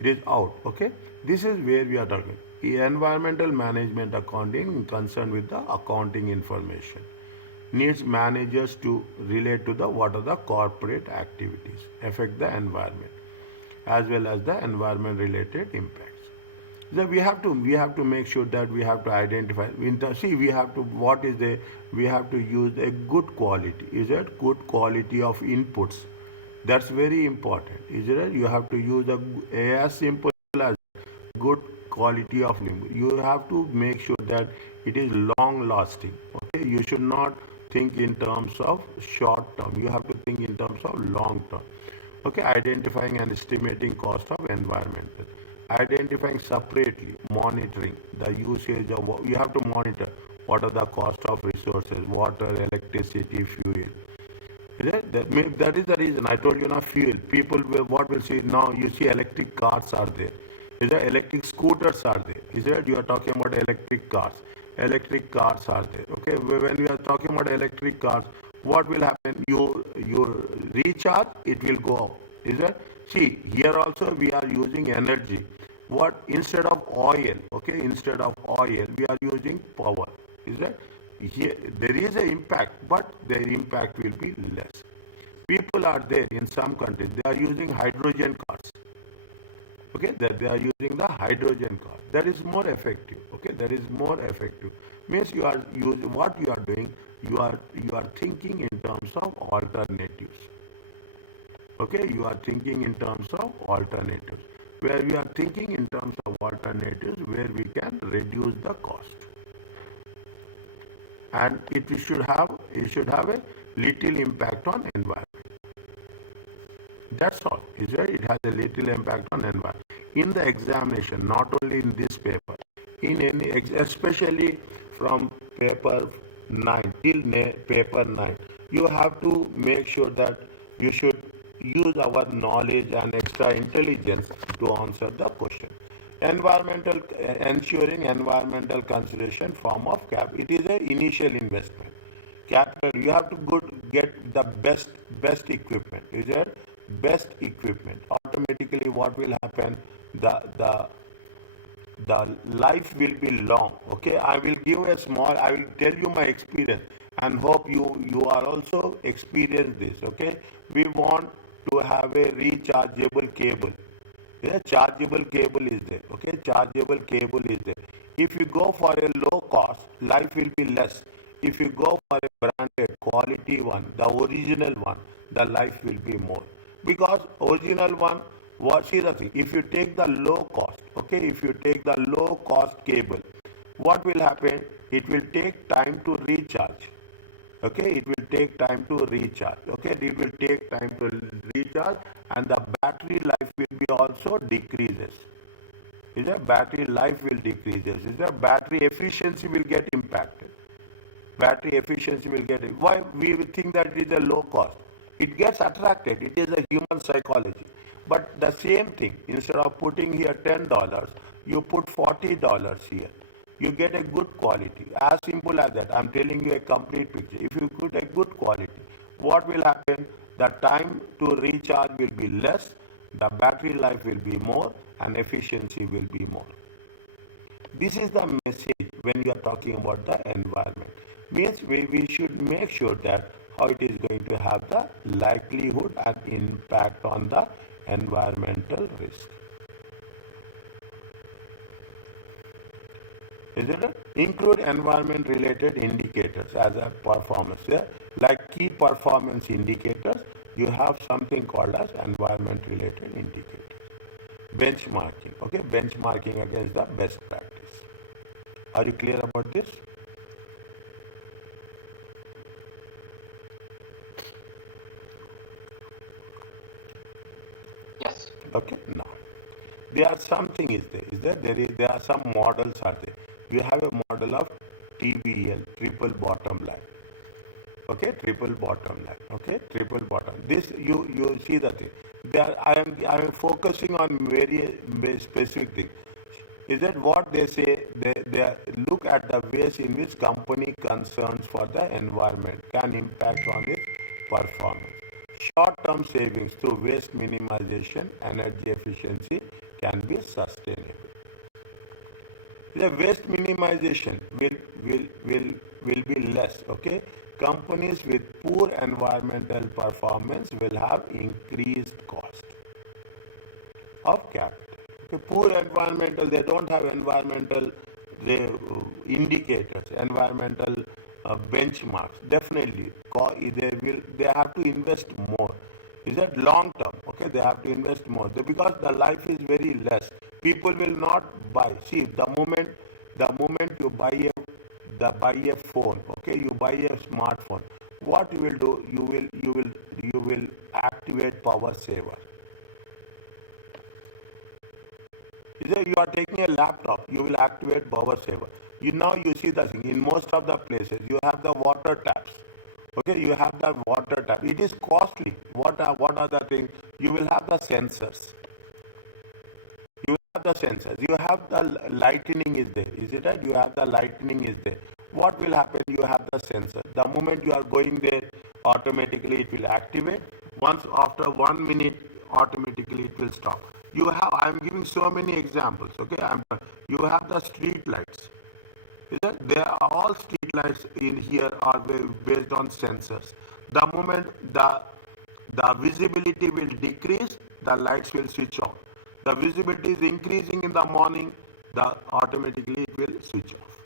It is out. Okay, this is where we are talking. Environmental management accounting concerned with the accounting information needs managers to relate to what are the corporate activities affect the environment as well as the environment related impacts. So we have to make sure that we have to identify. We have to use a good quality. Is it good quality of inputs? That's very important. Is it? You have to use as simple as good quality of input. You have to make sure that it is long lasting. Okay, you should not think in terms of short term. You have to think in terms of long term. Okay, identifying and estimating cost of environmental. Identifying separately, monitoring the usage of. You have to monitor what are the cost of resources, water, electricity, fuel. That is the reason I told you now. Fuel. People will see now. You see electric cars are there. Is there electric scooters are there? Is that you are talking about electric cars? Electric cars are there. Okay, when we are talking about electric cars, what will happen? You recharge, it will go up. Is that? See, here also we are using energy. What instead of oil? Okay, instead of oil, we are using power. Is that? Here there is an impact, but their impact will be less. People are there in some countries. They are using hydrogen cars. Okay, that they are using the hydrogen car. That is more effective. Okay, that is more effective. Means you are using what you are doing. You are thinking in terms of alternatives. Okay, you are thinking in terms of alternatives. Where we are thinking in terms of alternatives, where we can reduce the cost, and it should have a little impact on environment. That's all. Is right? It has a little impact on environment. In the examination, not only in this paper, in any, especially from paper 9 till paper 9, you have to make sure that you should use our knowledge and extra intelligence to answer the question. Ensuring environmental consideration form of cap. It is an initial investment. Capital, you have to get the best equipment. Is it? Best equipment. Automatically what will happen? The life will be long. Okay, I will tell you my experience and hope you are also experience this. Okay, we want to have a rechargeable cable. Yeah, chargeable cable is there. Okay, chargeable cable is there. If you go for a low cost, life will be less. If you go for a branded quality one, the original one, the life will be more. Because original one, see the thing, if you take the low cost, okay, if you take the low cost cable, what will happen? It will take time to recharge. Okay, it will take time to recharge. Okay, it will take time to recharge, and the battery life will be also decreases. Is a battery life will decreases. Is a battery efficiency will get impacted. battery efficiency will get it. Why we will think that it is a low cost? It gets attracted. It is a human psychology. But the same thing, instead of putting here $10, you put $40 here. You get a good quality. As simple as that. I'm telling you a complete picture. If you put a good quality, what will happen? The time to recharge will be less, the battery life will be more, and efficiency will be more. This is the message when you are talking about the environment. Means we should make sure that how it is going to have the likelihood and impact on the environmental risk. Is it? Include environment related indicators as a performance. Yeah? Like key performance indicators, you have something called as environment related indicators. Benchmarking, okay? Benchmarking against the best practice. Are you clear about this? Yes. Okay, now. There are something is there? There are some models are there. You have a model of TBL, triple bottom line. Okay, triple bottom line. Okay, triple bottom. This you see the thing. There I am focusing on very specific thing. Is that what they say? They look at the ways in which company concerns for the environment can impact on its performance. Short-term savings through waste minimization, energy efficiency can be sustainable. The waste minimization will be less. Okay, companies with poor environmental performance will have increased cost of capital. Okay, poor environmental, they don't have environmental indicators, environmental benchmarks. Definitely, they have to invest more. Is that long term? Okay, they have to invest more because the life is very less. People will not buy. See, the moment you buy a phone, okay, you buy a smartphone. What you will do? You will activate power saver. You are taking a laptop, you will activate power saver. You see the thing in most of the places you have the water taps. Okay, you have the water tap. It is costly. What are the things? You will have the sensors. You have the sensors. You have the lightning is there. Is it right? You have the lightning is there. What will happen? You have the sensor. The moment you are going there, automatically it will activate. Once after 1 minute, automatically it will stop. I am giving so many examples. Okay, you have the street lights. They are all street lights in here are based on sensors. The moment the visibility will decrease, the lights will switch on. The visibility is increasing in the morning, automatically it will switch off.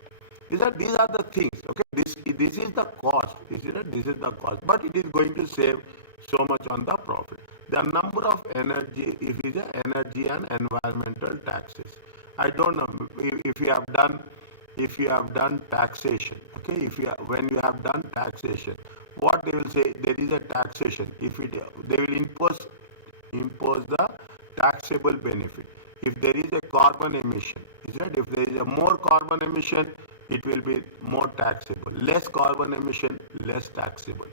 These are the things. Okay, this is the cost. This is the cost, but it is going to save so much on the profit. The number of energy, if it is energy and environmental taxes. I don't know if you have done taxation. Okay, when you have done taxation, what they will say, there is a taxation. They will impose the taxable benefit. If there is a carbon emission, if there is a more carbon emission, it will be more taxable. Less carbon emission, less taxable.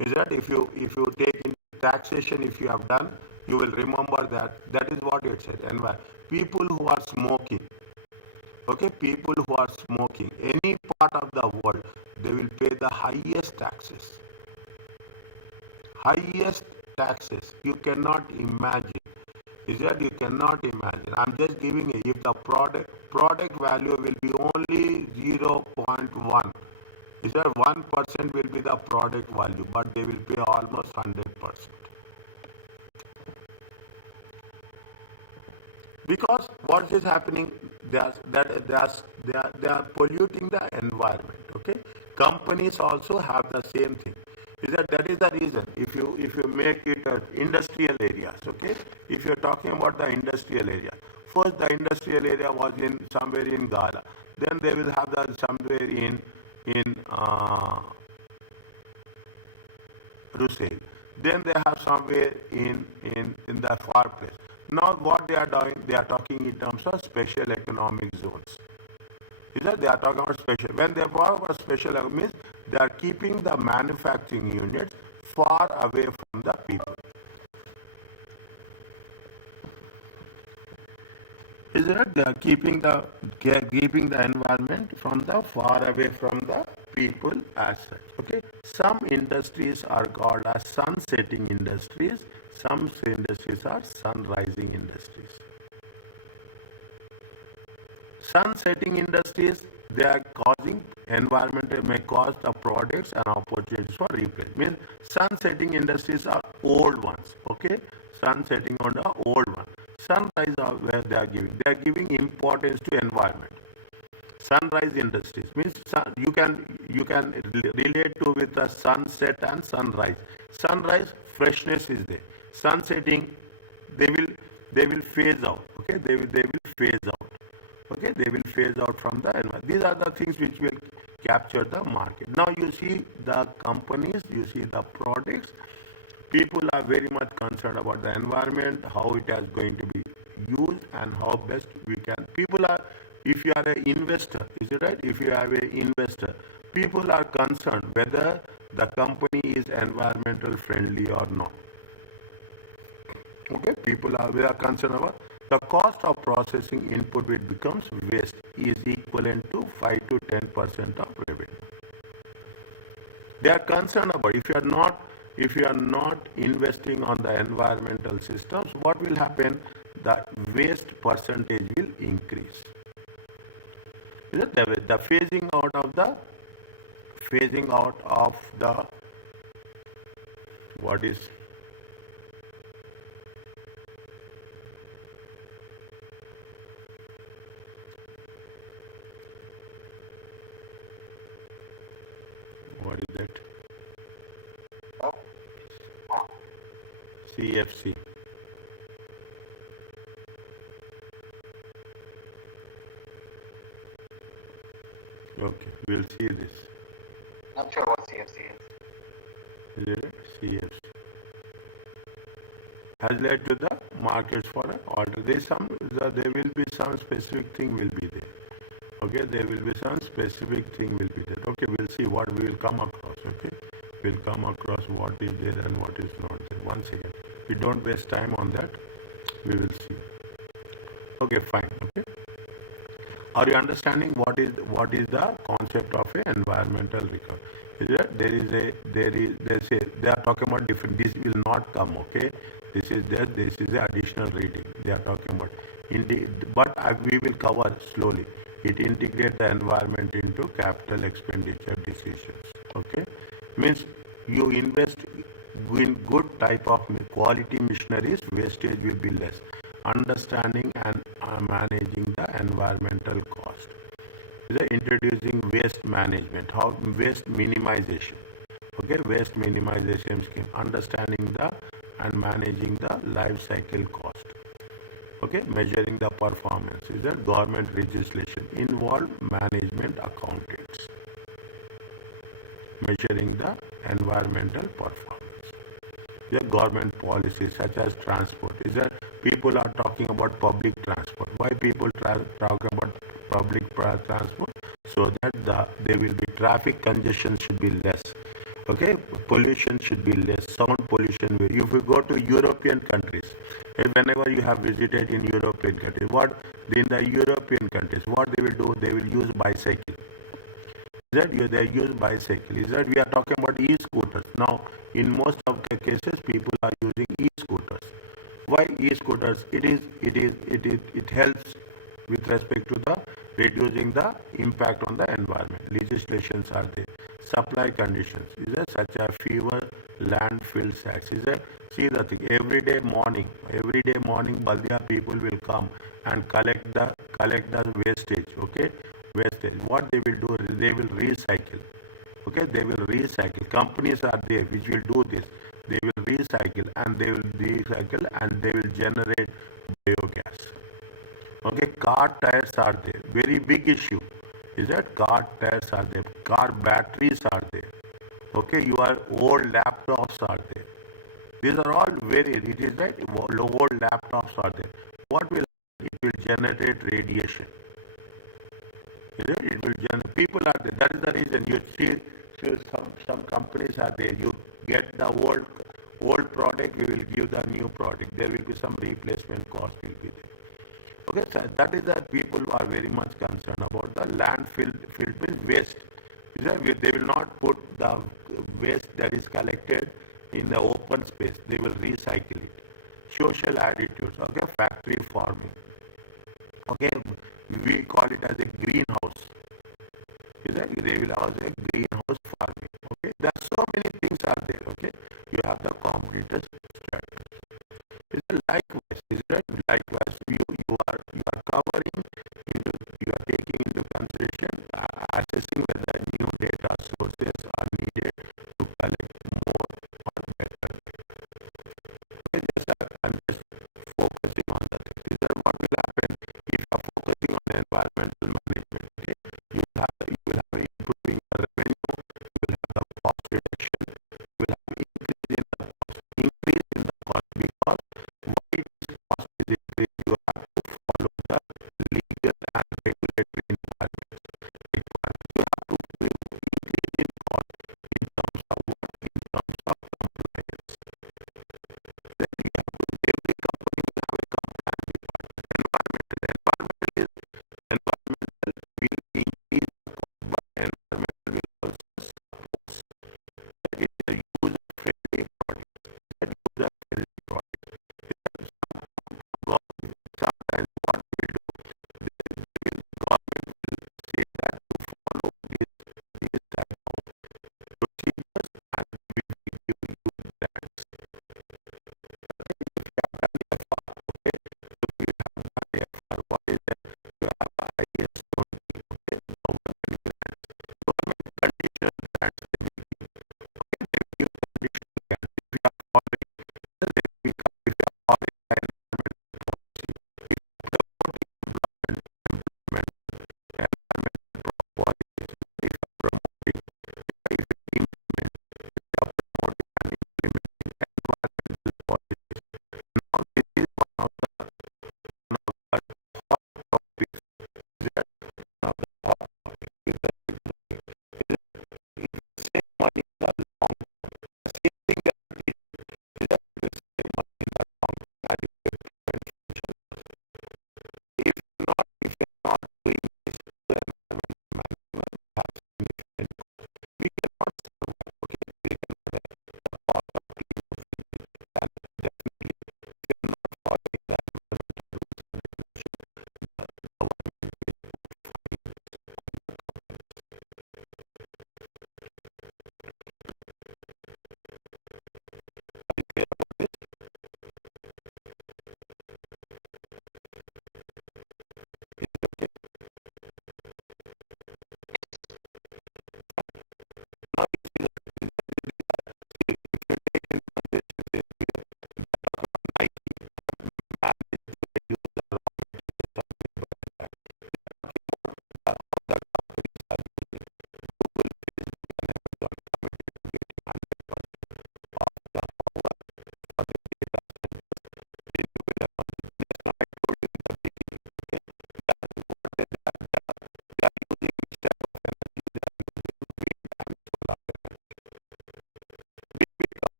If you take in taxation, if you have done, you will remember that is what it said. And people who are smoking, okay, people who are smoking any part of the world, they will pay the highest taxes. Highest taxes. You cannot imagine. You cannot imagine. I'm just giving it. If the product value will be only 0.1, 1% will be the product value, but they will pay almost 100%. Because what is happening? They are polluting the environment. Okay, companies also have the same thing. That is the reason. If you make it industrial areas, okay, if you are talking about the industrial area, first the industrial area was somewhere in Ghana, then they will have that somewhere in Russell, then they have somewhere in the far place. Now what they are doing, they are talking in terms of special economic zones. Is that they are talking about special. When they talk about special means they are keeping the manufacturing units far away from the people. Is that they are keeping the environment from the far away from the people as such. Okay. Some industries are called as sun setting industries. Some industries are sun rising industries. Sun setting industries, they are causing environmental, may cause the products and opportunities for repair. Means sun setting industries are old ones. Okay, sun setting on the old one. Sunrise are where they are giving. They are giving importance to environment. Sunrise industries means you can relate to with the sunset and sunrise. Sunrise freshness is there. Sun setting they will they will phase out. Okay, they will phase out. Okay, they will phase out from the environment. These are the things which will capture the market. Now you see the companies, you see the products. People are very much concerned about the environment, how it is going to be used, and how best we can. People are, if you are an investor, is it right? If you are an investor, people are concerned whether the company is environmental friendly or not. Okay, we are concerned about the cost of processing input which becomes waste is equivalent to 5 to 10% of revenue. They are concerned about if you are not investing on the environmental systems, what will happen? The waste percentage will increase. Is it the phasing out of the what is what is that? CFC. Okay, we'll see this. Not sure what CFC is. Is it CFC? Has led to the markets for an order. There will be some specific thing will be there. Okay, there will be some specific thing will be there. Okay, we'll see what we will come across. Okay, we'll come across what is there and what is not there. One second. We don't waste time on that. We will see. Okay, fine. Okay. Are you understanding what is the concept of a environmental recovery? Is that they are talking about different. This will not come. Okay, this is the additional reading they are talking about. Indeed, but we will cover slowly. It integrates the environment into capital expenditure decisions. Okay, means you invest in good type of quality machineries, wastage will be less. Understanding and managing the environmental cost. Is introducing waste management, how waste minimization. Okay, waste minimization scheme. Understanding the and managing the life cycle cost. Okay, measuring the performance. Is that government legislation involve management accountants. Measuring the environmental performance. The government policies such as transport. Is that people are talking about public transport. Why people talk about public transport? So that there will be traffic congestion should be less. Okay, pollution should be less. Sound pollution. If you go to European countries, whenever you have visited in European countries, in the European countries, what they will do? They will use bicycle. They use bicycle. Is that we are talking about e-scooters. Now, in most of the cases, people are using e-scooters. Why e-scooters? It helps with respect to the reducing the impact on the environment. Legislations are there. Supply conditions. Is there such as fever, landfill sites? Is there see the thing every day morning, Baldia people will come and collect the wastage. Okay, wastage. What they will do is they will recycle. Okay, they will recycle. Companies are there which will do this. They will recycle and they will generate biogas. Okay, car tires are there. Very big issue is that car tires are there. Car batteries are there. Okay, your old laptops are there. These are all it is right. Old laptops are there. What will it will generate radiation. It will generate. People are there. That is the reason you see some companies are there. You get the old product, we will give the new product. There will be some replacement cost will be there. Okay, so that is that people are very much concerned about the landfill filled with waste. They will not put the waste that is collected in the open space. They will recycle it. Social attitudes. Okay, factory farming. Okay, we call it as a greenhouse. They will have a greenhouse farming. Okay, there are so many things are there. Okay, you have the competitors strategies. Is it likewise? Is it likewise? You are covering into you are taking into consideration assessing whether new data sources are needed to collect more or better. I'm just focusing on the things. These are what will happen if you are focusing on environmental management. Okay? You will have improving the revenue, you will have the cost reduction, you will have increase in the cost, increase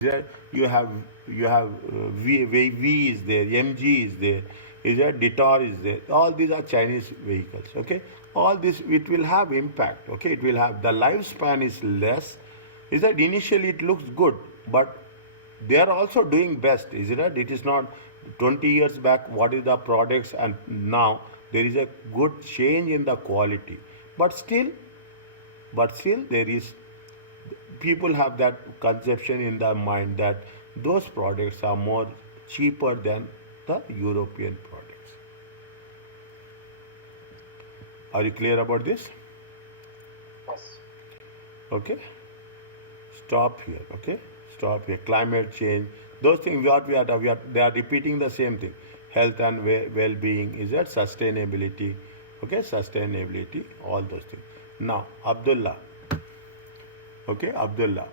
There you have V is there, MG is there, is there Detour is there. All these are Chinese vehicles. Okay, all this it will have impact. Okay, it will have the lifespan is less. Is that initially it looks good, but they are also doing best. Is it? Right? It is not 20 years back. What is the products and now there is a good change in the quality, but still there is people have that conception in their mind that those products are more cheaper than the European products. Are you clear about this? Yes. Okay. Stop here. Okay. Stop here. Climate change. Those things they are repeating the same thing. Health and well-being is that sustainability. Okay. Sustainability. All those things. Now, Abdullah. Okay. Abdullah.